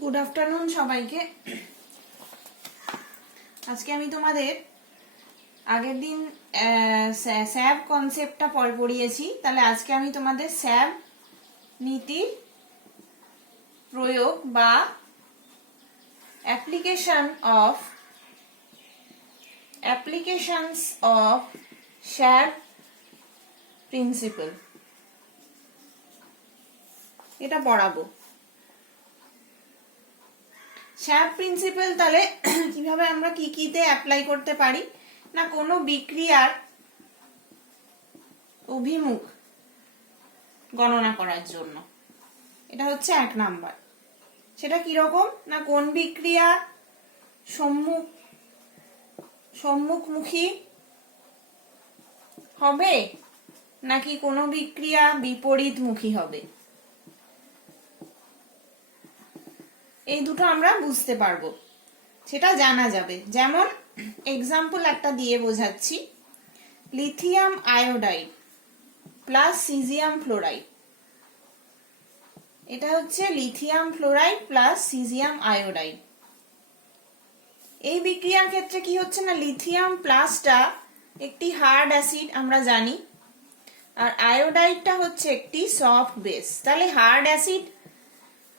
Good afternoon সবাইকে। আজকে আমি তোমাদের আগের দিন স্যাব কনসেপ্টটা পড়িয়েছি, তাহলে আজকে আমি তোমাদের স্যাব নীতির প্রয়োগ বা অ্যাপ্লিকেশনস অফ স্যাব প্রিন্সিপাল এটা পড়াবো। স্যাব প্রিন্সিপাল তাহলে কিভাবে আমরা কিতে অ্যাপ্লাই করতে পারি না, কোনো বিক্রিয়ার অভিমুখ গণনা করার জন্য। এটা হচ্ছে 1 নাম্বার। সেটা কিরকম না, কোন বিক্রিয়া সম্মুখমুখী হবে নাকি কোনো বিক্রিয়া বিপরীতমুখী হবে, এই দুটো আমরা বুঝতে পারবো, সেটা জানা যাবে। যেমন এক্সাম্পল একটা দিয়ে বোঝাচ্ছি, lithium iodide plus caesium fluoride. এটা হচ্ছে lithium fluoride plus caesium iodide. এই বিক্রিয়ার ক্ষেত্রে কি হচ্ছে না, লিথিয়াম প্লাসটা একটি হার্ড অ্যাসিড আমরা জানি, আর আয়োডাইডটা হচ্ছে একটি সফট বেস। তাহলে হার্ড অ্যাসিড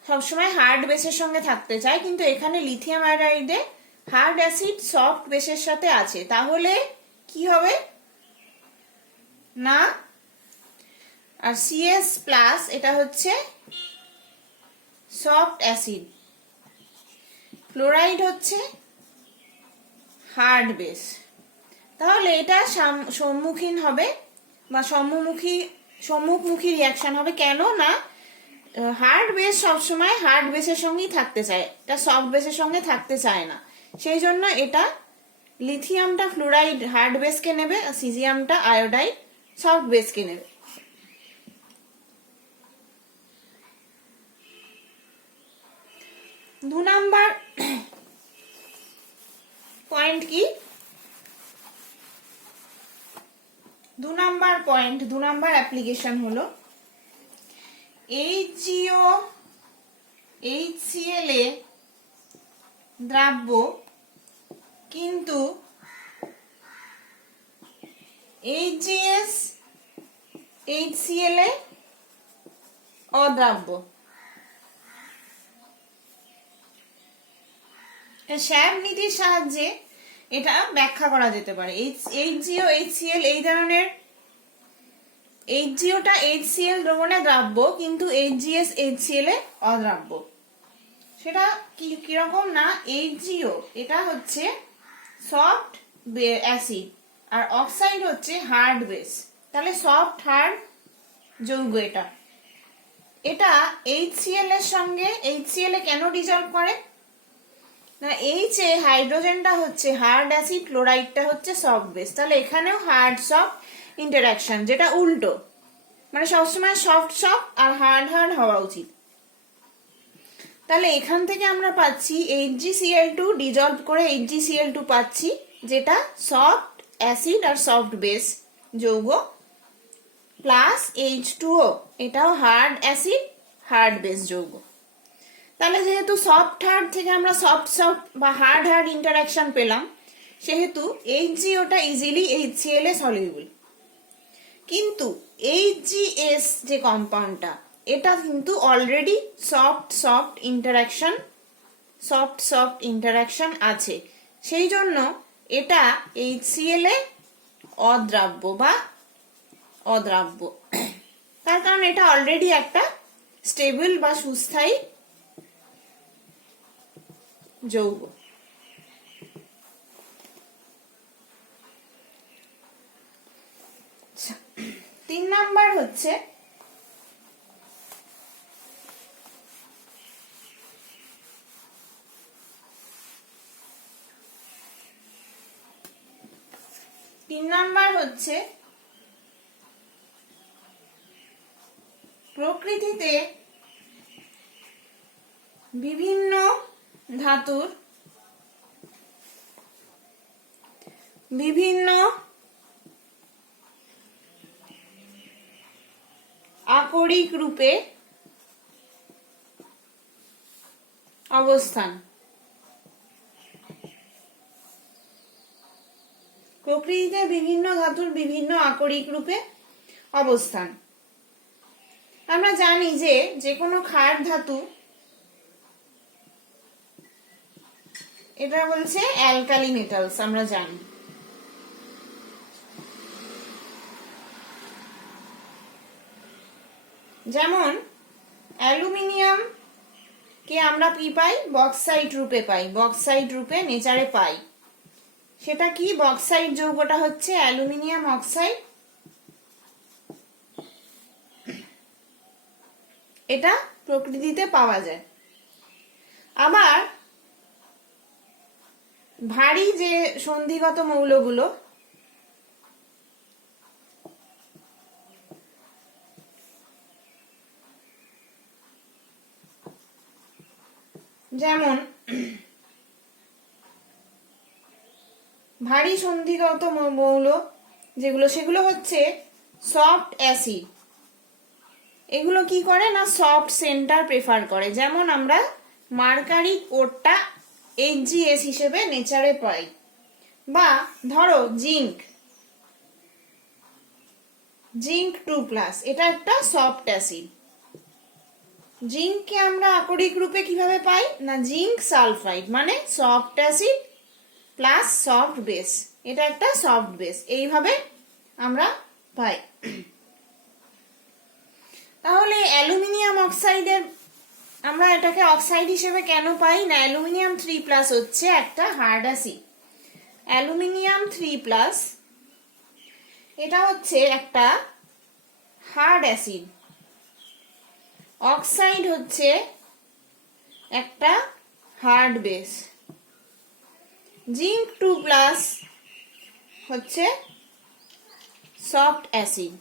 সবসময় হার্ড বেসের সঙ্গে থাকতে চায়, কিন্তু এখানে লিথিয়াম আয়োডাইডে হার্ড অ্যাসিড সফট বেসের সাথে আছে। তাহলে কি হবে না, আর সিএস প্লাস এটা হচ্ছে সফট অ্যাসিড, ফ্লোরাইড হচ্ছে হার্ড বেস। তাহলে এটা সম্মুখীন হবে বা সম্মুখমুখী রিয়াকশন হবে। কেন না, হার্ড বেস সবসময় হার্ড বেসের সঙ্গেই থাকতে চায়, এটা সফট বেসের সঙ্গে থাকতে চায় না। সেই জন্য এটা লিথিয়ামটা ফ্লোরাইড হার্ড বেসকে নেবে, আর সিজিয়ামটা আয়োডাইড সফট বেসকে নেবে। দু নাম্বার পয়েন্ট কি, দু নাম্বার অ্যাপ্লিকেশন হলো HgO HCl এ দ্রাব্য কিন্তু HgS HCl এ অদ্রাব্য। স্যাব নীতির সাহায্যে এটা ব্যাখ্যা করা যেতে পারে। HgO HCl এই ধরনের, HgOটা HCl দ্রবণে দ্রাব্য কিন্তু HgS HCl এ অদ্রাব্য। সেটা কিরকম না, HgO এটা হচ্ছে সফট অ্যাসিড আর অক্সাইড হচ্ছে হার্ড বেস। তাহলে সফট হার্ড যৌগ এটা HCl এর সঙ্গে, HCl এ কেন ডিজলভ করে না, H এ হাইড্রোজেনটা হচ্ছে হার্ড অ্যাসিড, ক্লোরাইডটা হচ্ছে সফট বেস। তাহলে এখানেও হার্ড সফট ইন্টারাকশন, যেটা উল্টো, মানে সবসময় সফট সফট আর হার্ড হার্ড হওয়া উচিত। তাহলে এখান থেকে আমরা পাচ্ছি HgCl2 ডিজলভ করে HgCl2 পাচ্ছি, যেটা সফট অ্যাসিড আর সফট বেস যৌগ, প্লাস H2O এটাও হার্ড অ্যাসিড হার্ড বেস যৌগ। তাহলে যেহেতু সফট হার্ড থেকে আমরা সফট সফট বা হার্ড হার্ড ইন্টারাকশন পেলাম, সেহেতু HgOটা ইজিলি HCl এ সলিউবল। কিন্তু HgS যে কম্পাউন্ডটা, এটা কিন্তু অলরেডি সফট সফট ইন্টারাকশন আছে, সেই জন্য এটা HCl এ অদ্রাব্য। তার কারণ এটা অলরেডি একটা স্টেবল বা সুস্থায়ী যৌগ। 3 নাম্বার হচ্ছে প্রকৃতিতে বিভিন্ন ধাতুর বিভিন্ন আকরিক রূপে অবস্থান। প্রকৃতিতে বিভিন্ন ধাতুর বিভিন্ন আকরিক রূপে অবস্থান। আমরা জানি যে কোনো ক্ষার ধাতু, এটা বলছে অ্যালকালি মেটালস, আমরা জানি। যেমন অ্যালুমিনিয়াম কে আমরা কি পাই? বক্সাইট রূপে পাই, বক্সাইট রূপে নেচারে পাই। সেটা কি? বক্সাইট যৌগটা হচ্ছে অ্যালুমিনিয়াম অক্সাইড। এটা প্রকৃতিতে পাওয়া যায়। আবার ভারী যে সন্ধিগত মৌলগুলো, যেমন ভারী সন্ধিগত মৌল যেগুলো, সেগুলো হচ্ছে সফট অ্যাসিড। এগুলো কি করে না, সফট সেন্টার প্রেফার করে। যেমন আমরা মার্কারি কোডটা HgS হিসেবে নেচারে পাই। বা ধরো জিঙ্ক 2+, এটা একটা সফট অ্যাসিড। জিঙ্ককে আমরা আকরিক রূপে কিভাবে পাই না, জিঙ্ক সালফাইড, মানে soft acid plus soft base, এটা একটা সফট বেস, এইভাবে আমরা পাই। তাহলে অ্যালুমিনিয়াম অক্সাইডের আমরা এটাকে অক্সাইড হিসেবে কেন পাই না, অ্যালুমিনিয়াম 3+ হচ্ছে একটা হার্ড অ্যাসিড। অ্যালুমিনিয়াম 3+, এটা হচ্ছে একটা হার্ড অ্যাসিড। অক্সাইড হচ্ছে একটা হার্ড বেস। জিঙ্ক 2+ হচ্ছে সফট অ্যাসিড।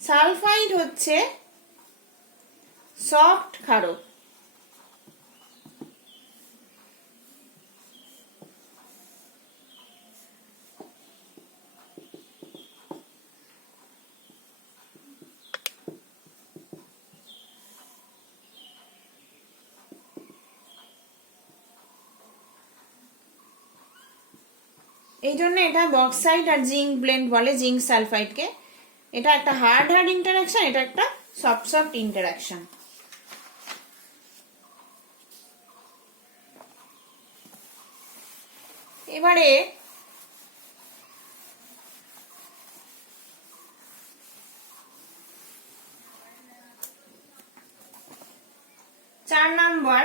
সালফাইড হচ্ছে সফট ক্ষারক। এই জন্য এটা বক্সাইড আর জিঙ্ক ব্লেন্ড বলে, জিঙ্ক সালফাইডকে। এটা একটা হার্ড ইন্টারাকশন, এটা একটা সফট ইন্টারাকশন। এবারে চার নাম্বার,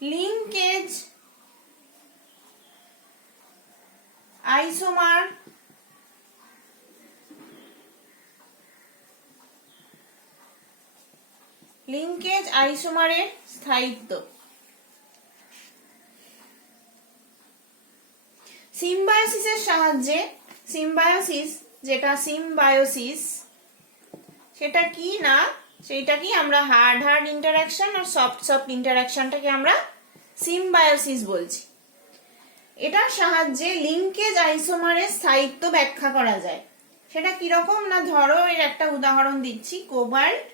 লিঙ্কেজ আইসোমার আইসোমারের স্থায়িত্ব। সিম্বায়োসিসের সাহায্যে, সিম্বায়োসিস সেটা কি না, সেটা কি আমরা হার্ড ইন্টারাকশন আর সফট ইন্টারাকশনটাকে আমরা সিম্বায়োসিস বলছি। এটার সাহায্যে লিঙ্কেজ আইসোমারের স্থায়িত্ব ব্যাখ্যা করা যায়। সেটা কিরকম না, ধরো এর একটা উদাহরণ দিচ্ছি, কোবাল্ট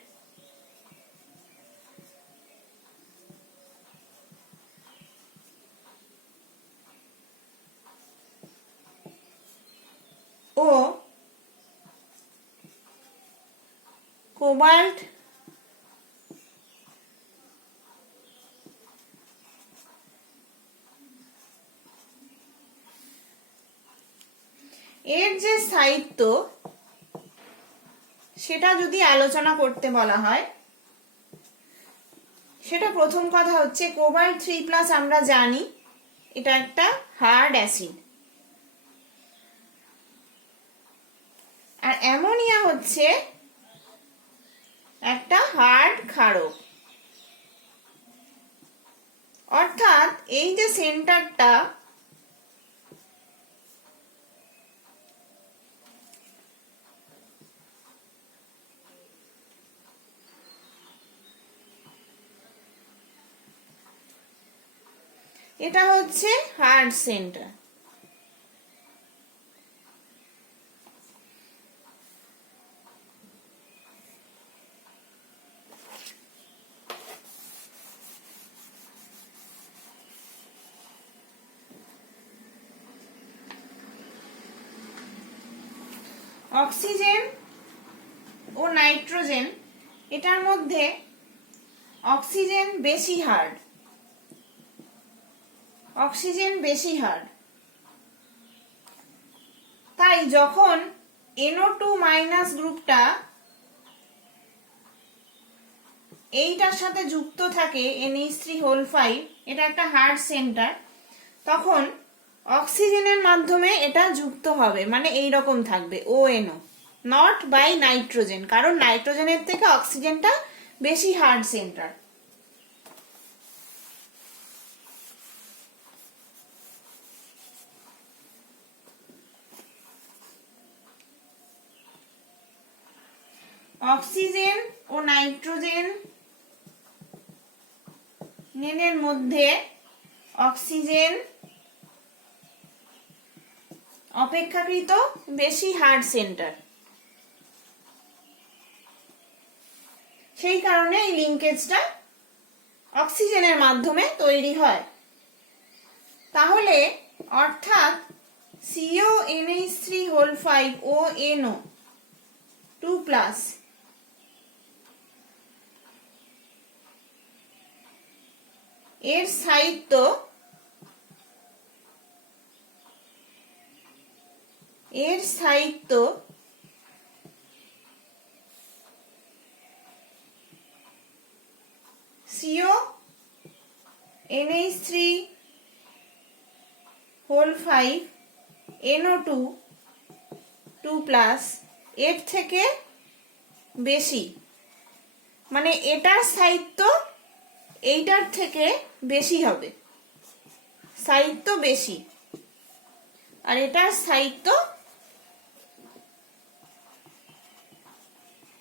ও কোবাল্ট এর যে স্থায়িত্ব, সেটা যদি আলোচনা করতে বলা হয়, সেটা প্রথম কথা হচ্ছে কোবাল্ট 3+ আমরা জানি এটা একটা হার্ড অ্যাসিড। আর অ্যামোনিয়া হচ্ছে একটা হার্ড ক্ষারক। অর্থাৎ এই যে সেন্টারটা, এটা হচ্ছে হার্ড সেন্টার। অক্সিজেন ও নাইট্রোজেন, এটার মধ্যে অক্সিজেন বেশি হার্ড, অক্সিজেন বেশি হার্ড। তাই যখন NO2 মাইনাস গ্রুপটা এইটার সাথে যুক্ত থাকে NH3 এটা একটা হার্ড সেন্টার, তখন অক্সিজেনের মাধ্যমে এটা যুক্ত হবে, মানে এই রকম থাকবে ONO, নট বাই নাইট্রোজেন, কারণ নাইট্রোজেনের থেকে অক্সিজেনটা বেশি হার্ড সেন্টার। অক্সিজেন ও নাইট্রোজেন এর মধ্যে অক্সিজেন অপেক্ষাকৃত বেশি হার্ড সেন্টার, সেই কারণে এই লিঙ্কেজটা অক্সিজেনের মাধ্যমে তৈরি হয়। তাহলে অর্থাৎ CONH3 ও NO2+, এর স্থায়িত্ব CONH3 NO2+ এর থেকে বেশি, মানে এটার স্থায়িত্ব এইটার থেকে বেশি হবে, স্থায়িত্ব বেশি, আর এটার স্থায়িত্ব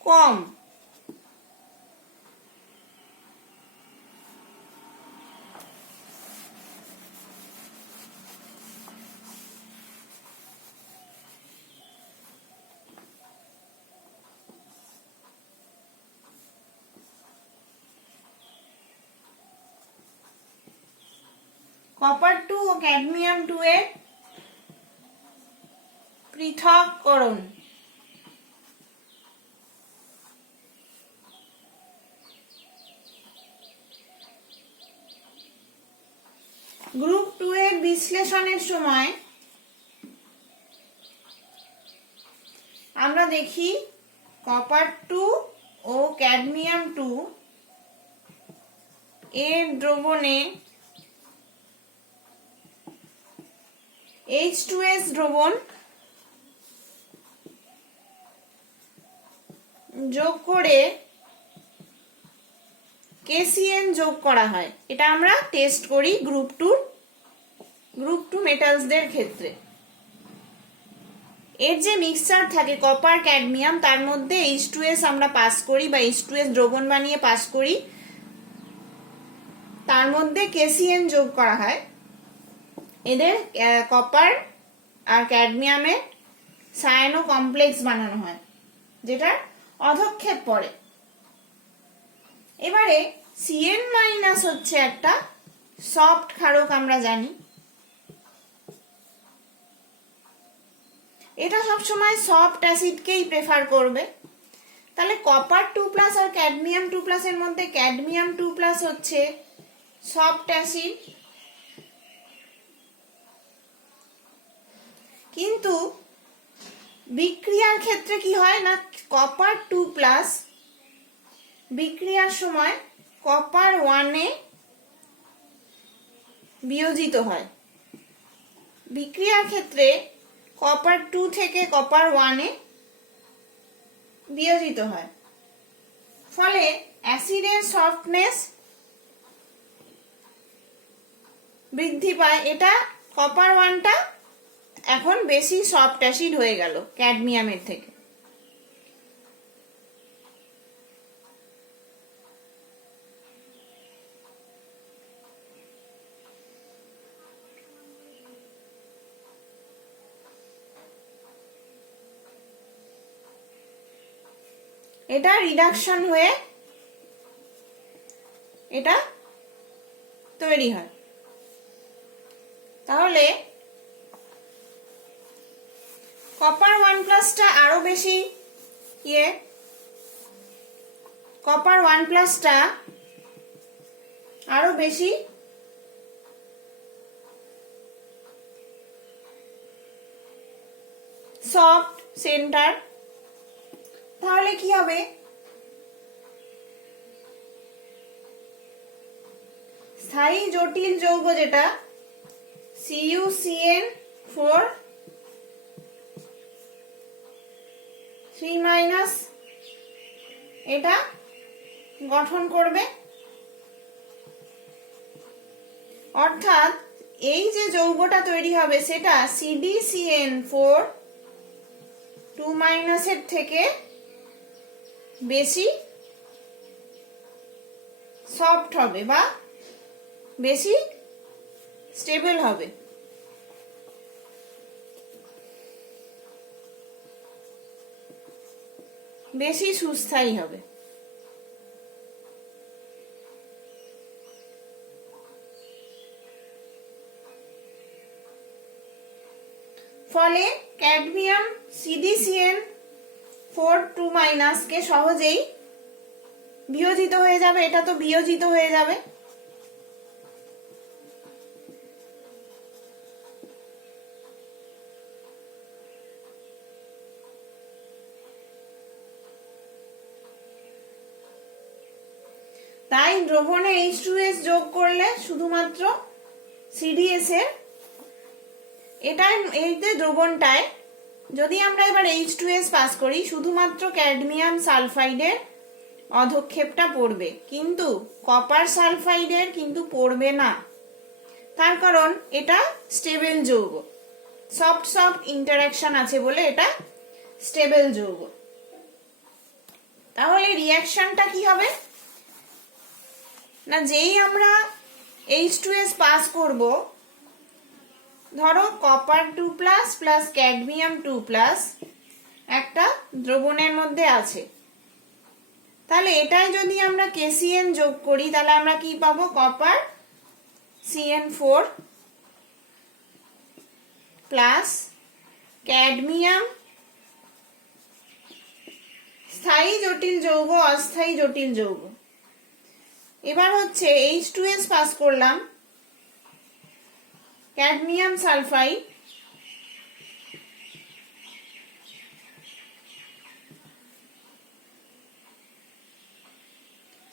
কম। কপার 2 ও ক্যাডমিয়াম 2 এর পৃথককরণ। গ্রুপ 2 এর বিশ্লেষণের সময় আমরা দেখি কপার 2 ও ক্যাডমিয়াম 2 এর দ্রবণে H2S দ্রবণ যোগ করে KCN যোগ করা হয়। এটা আমরা টেস্ট করি গ্রুপ 2 মেটালসদের ক্ষেত্রে। এর যে মিক্সচার থাকে কপার ক্যাডমিয়াম, তার মধ্যে H2S আমরা পাস করি বা H2S দ্রবণ বানিয়ে পাস করি, তার মধ্যে KCN যোগ করা হয়। এদের কপার আর ক্যাডমিয়ামের সায়ানো কমপ্লেক্স বানানো হয়, যেটার অধক্ষেপ পড়ে। এবারে CN- হচ্ছে একটা সফট ক্ষারক, আমরা জানি এটা সবসময় সফট অ্যাসিডকেই প্রেফার করবে। তাহলে কপার 2+ আর ক্যাডমিয়াম 2+ এর মধ্যে ক্যাডমিয়াম 2+ হচ্ছে সফট অ্যাসিড, কিন্তু বিক্রিয়ার ক্ষেত্রে কি হয় না, কপার 2+ বিক্রিয়ার সময় কপার 1-এ বিয়োজিত হয়। বিক্রিয়ার ক্ষেত্রে কপার 2 থেকে কপার 1-এ বিয়োজিত হয়, ফলে অ্যাসিডের সফটনেস বৃদ্ধি পায়। এটা কপার 1টা এখন বেশি সফট অ্যাসিড হয়ে গেল ক্যাডমিয়ামের থেকে। এটা রিডাকশন হয়ে এটা তৈরি হয়। তাহলে কপার 1+টা আরো বেশি কপার 1+টা আরো বেশি সফট সেন্টার। তাহলে কি হবে, স্থায়ী জটিল যৌগ যেটা CuCN4 3- এটা গঠন করবে। অর্থাৎ এই যে যৌগটা তৈরি হবে সেটা CdCN4 2- এর থেকে বেশি সফট হবে বা বেশি স্টেবল হবে। বেশি সুস্থায়ী হবে। ফলে ক্যাডমিয়াম CdCN4 2- কে সহজেই বিয়োজিত হয়ে যাবে, এটা তো বিয়োজিত হয়ে যাবে। তাই দ্রবণে H2S যোগ করলে শুধুমাত্র CdS এর এটাই, এই যে দ্রবণটায় যদি আমরা এবার H2S পাস করি শুধুমাত্র ক্যাডমিয়াম সালফাইডের অধক্ষেপটা পড়বে, কিন্তু কপার সালফাইডের কিন্তু পড়বে না। তার কারণ এটা স্টেবল যৌগ, সফট সফট ইন্টারঅ্যাকশন আছে বলে এটা স্টেবল যৌগ। তাহলে রিঅ্যাকশনটা কি হবে না, যেই আমরা H2S পাস করব, ধরো কপার 2+ প্লাস ক্যাডমিয়াম 2+ একটা দ্রবণের মধ্যে আছে, তাহলে এটাই যদি আমরা KCN যোগ করি তাহলে আমরা কি পাবো, কপার CN4 প্লাস ক্যাডমিয়াম স্থায়ী জটিল যৌগ অস্থায়ী জটিল যৌগ। এবার হচ্ছে H2S পাস করলাম, ক্যাডমিয়াম সালফাইড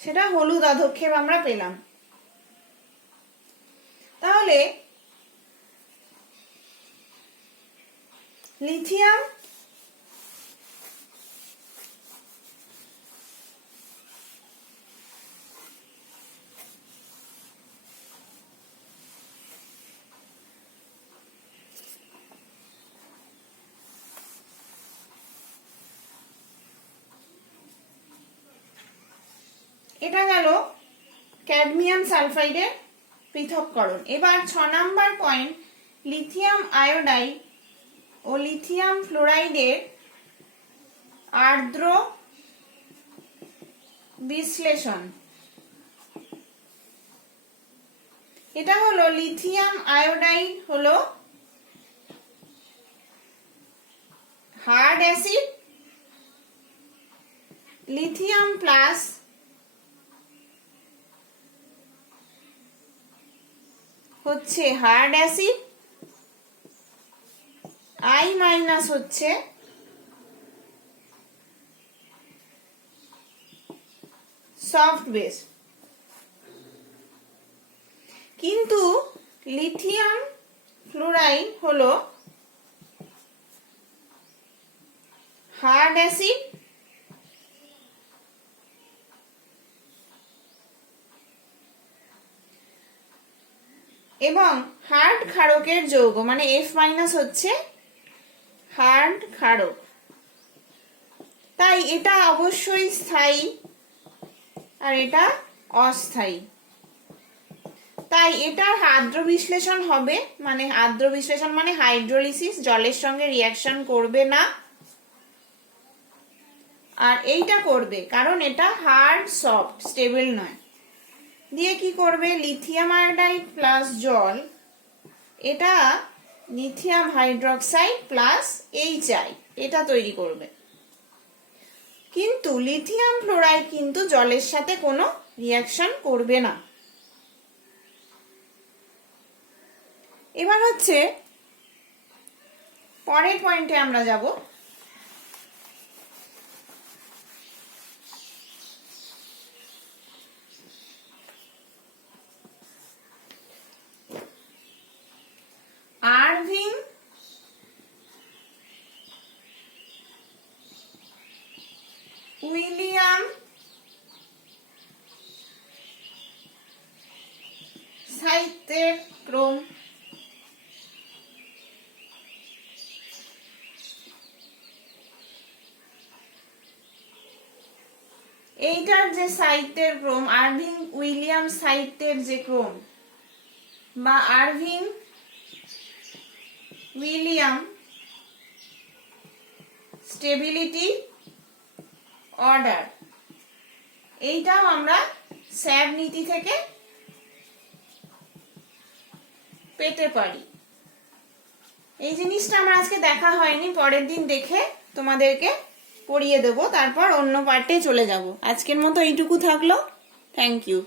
সেটা হলুদ অধক্ষেপ আমরা পেলাম। তাহলে লিথিয়াম এটা গেল ক্যাডমিয়াম সালফাইডের পৃথককরণ। এবার 6 নম্বর পয়েন্ট, লিথিয়াম আয়োডাইড ও লিথিয়াম ফ্লোরাইডের আর্দ্র বিশ্লেষণ। এটা হলো লিথিয়াম আয়োডাইড হলো হার্ড অ্যাসিড, লিথিয়াম প্লাস হচ্ছে হার্ড অ্যাসিড, I- হচ্ছে সফট বেস। কিন্তু লিথিয়াম ফ্লোরাইড হলো হার্ড অ্যাসিড এবং হার্ড ক্ষারকের যৌগ, মানে F- হচ্ছে হার্ড ক্ষারক। তাই এটা অবশ্যই স্থায়ী আর এটা অস্থায়ী। তাই এটার আর্দ্র বিশ্লেষণ হবে, মানে আর্দ্র বিশ্লেষণ মানে হাইড্রোলিসিস, জলের সঙ্গে রিঅ্যাকশন করবে না। আর এইটা করবে কারণ এটা হার্ড সফট স্টেবল নয়। দিয়ে কি করবে, লিথিয়াম আয়োডাইড প্লাস জল, এটা লিথিয়াম হাইড্রোক্সাইড প্লাস HI এটা তৈরি করবে। কিন্তু লিথিয়াম ফ্লোরাইড কিন্তু জলের সাথে কোনো রিয়াকশন করবে না। এবার হচ্ছে পরের পয়েন্টে আমরা যাব। আরভিং উইলিয়াম সাহিত্যের ক্রম। এইটার যে সাহিত্যের ক্রম, আরভিং উইলিয়াম সাহিত্যের যে ক্রম বা আরভিং উইলিয়াম স্টেবিলিটি অর্ডার, এইটাও আমরা স্যাব নীতি থেকে পেতে পারি। এই জিনিসটা আমার আজকে দেখা হয়নি, পরের দিন দেখে তোমাদেরকে পড়িয়ে দেবো, তারপর অন্য পার্টে চলে যাব। আজকের মতো এইটুকু থাকলো। Thank you.